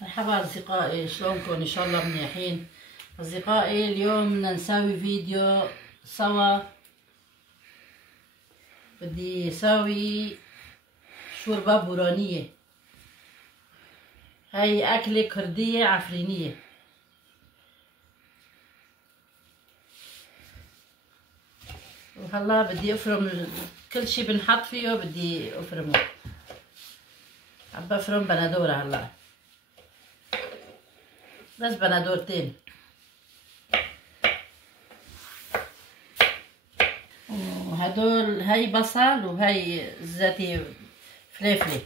مرحبا أصدقائي، شلونكم؟ إن شاء الله منيحين. أصدقائي اليوم بدنا نساوي فيديو سوا. بدي أساوي شوربة بورانية. هاي أكلة كردية عفرينية. وهلا بدي أفرم كل شي بنحط فيه، بدي أفرمه. عم بفرم بندورة هلا، بس بندورتين. وهدول هاي بصل وهاي زيتي فليفلي.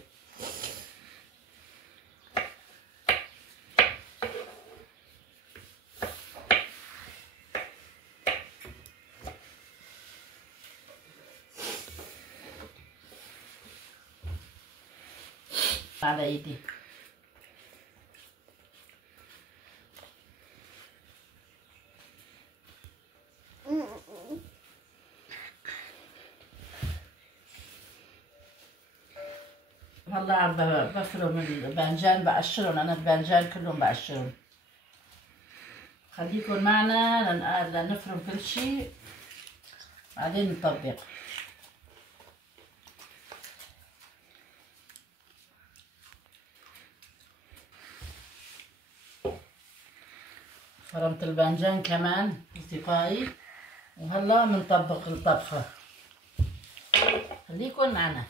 على ايدي. هلا عم بفرم الباذنجان، بقشرهم. انا الباذنجان كلهم بقشرهم. خليكن معنا لنفرم كل شي، بعدين نطبق. فرمت الباذنجان كمان اصدقائي، وهلا بنطبق الطبخة. خليكن معنا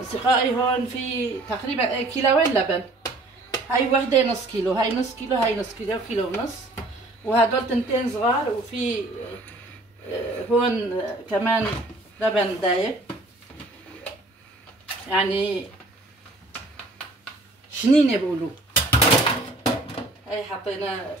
اصدقائي. هون في تقريبا كيلوين لبن. هاي وحده نص كيلو، هاي نص كيلو، هاي نص كيلو، كيلو ونص. وهدول تنتين صغار. وفي هون كمان لبن دايب، يعني شنينه بقولوا. هاي حطينا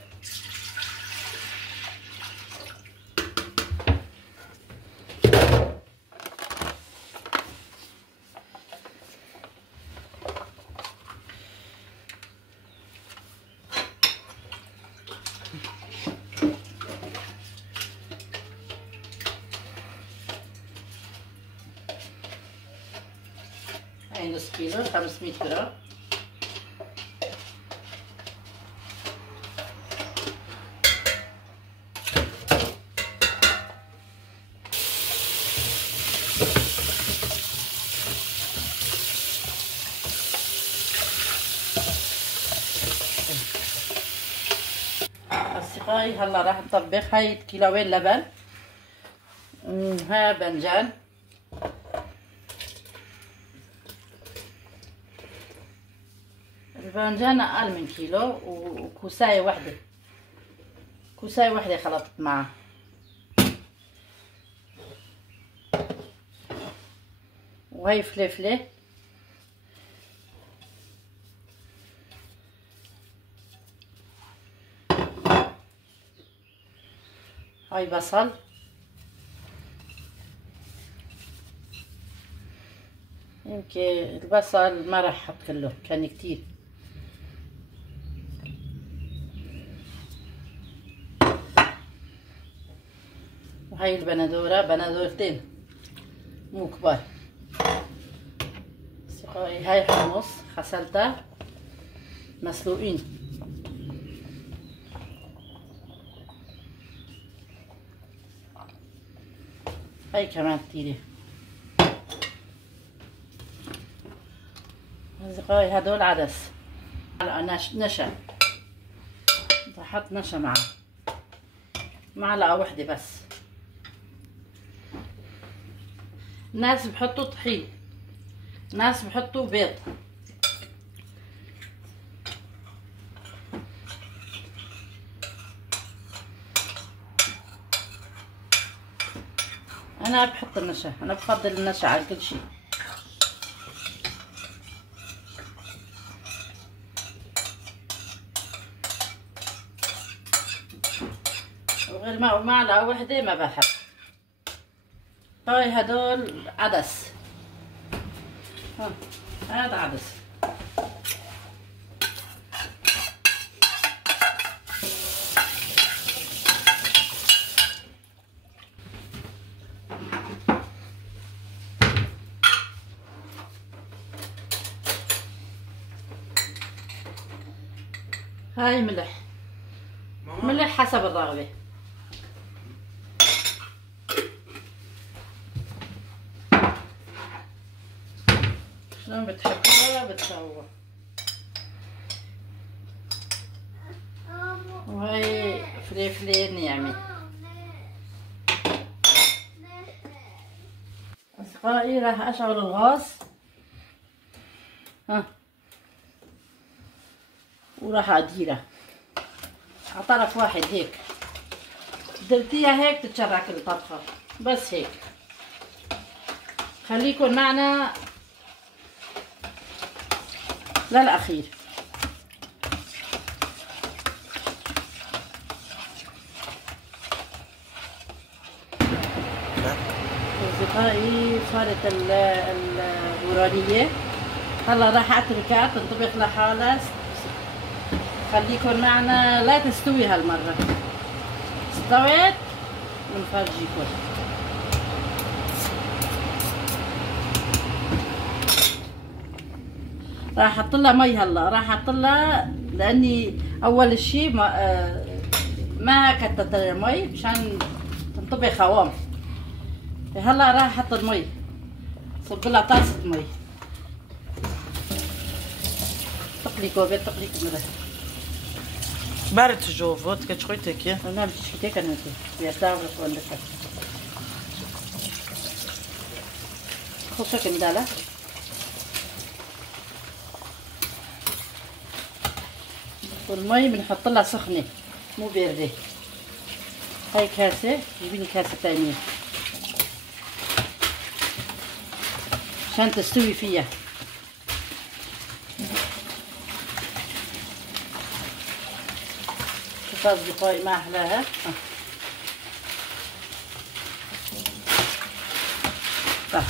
هاي نص كيلو 500 جرام. أصدقائي هلا راح نطبخ. هاي كيلوين لبن، وها باذنجان، الباذنجان أقل من كيلو، وكوساية واحدة، كوساية واحدة خلطت معها. وهي فلفلة، هاي بصل، يمكن البصل ما راح احط كله، كان كتير. وهي البندورة، بندورتين مو كبار. هاي حمص غسلتها، مسلوقين. هاي كمان كتيرة. أصدقائي هدول عدس، نشا، بحط نشا معه، معلقة واحدة بس. ناس بحطوا طحين، ناس بحطوا بيض. انا بحط النشا، انا بفضل النشا على كل شيء. وغير ما معلقة واحدة ما بحط. هاي هدول عدس، هذا عدس. هاي ملح، ملح حسب الرغبة. شلون بتحبوها بتسووا. وهي فلفلين ناعمة. أصدقائي راح أشعل الغاز وراح أديرها على طرف واحد هيك. درتيها هيك تتشرك الطبخة بس هيك. خليكن معنا للأخير. أصدقائي صارت البورانية. هلا راح أتركها تنطبخ لحالها. خليكن معنا لا تستوي هالمرة. استوت بنفرجيكن. راح احط لها مي. هلا راح احط لها لاني اول شيء ما كترت المي مشان تنطبخ هوام. هلا راح احط المي. صب لها طاسه مي. تقلي كوبي تقلي كمره. بارد جوفو تكتشويتك يا انا مش كده كانت يا تعرف ولا كده. خشك نداله. والمي بنحط لها سخنه مو بارده. هاي كاسه جيبيني كاسه ثانيه عشان تستوي فيها. شوف اصدقائي ما احلاها. بس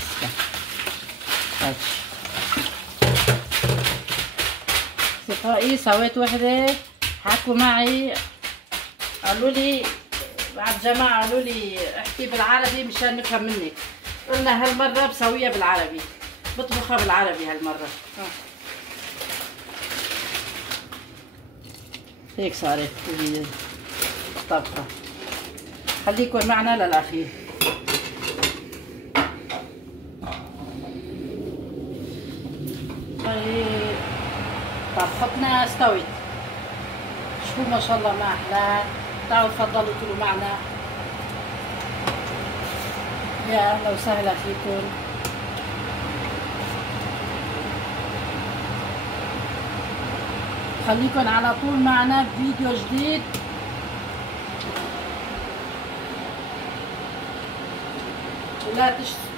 اصدقائي سويت وحده حكوا معي قالوا لي بعد جماعه قالوا لي احكي بالعربي مشان نفهم منك. قلنا هالمره بسويها بالعربي. بطبخها بالعربي هالمره. هيك صارت الطبخه. خليكن معنا للاخير. طبختنا استوت. شوفوا ما شاء الله ما احلاها. تعالوا تفضلوا كلوا معنا. يا اهلا وسهلا فيكم. خليكن على طول معنا بفيديو جديد.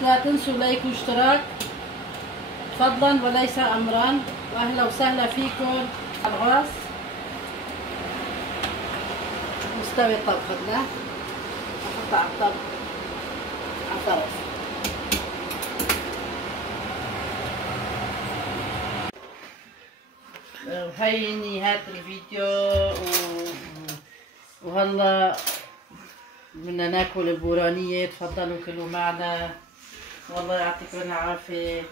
لا تنسوا لايك واشتراك فضلا وليس امرا. واهلا وسهلا فيكم. الغاز مستوي طبختنا. نحطها على الطبخ على الطرف. وهي نهاية الفيديو. وهلا بدنا ناكل البورانية. تفضلوا كلوا معنا. والله يعطيكم العافية.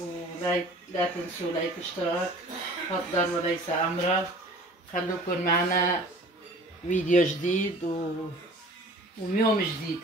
ولا تنسوا لايك اشتراك فضلا وليس امرا. خلوكن معنا فيديو جديد ويوم جديد.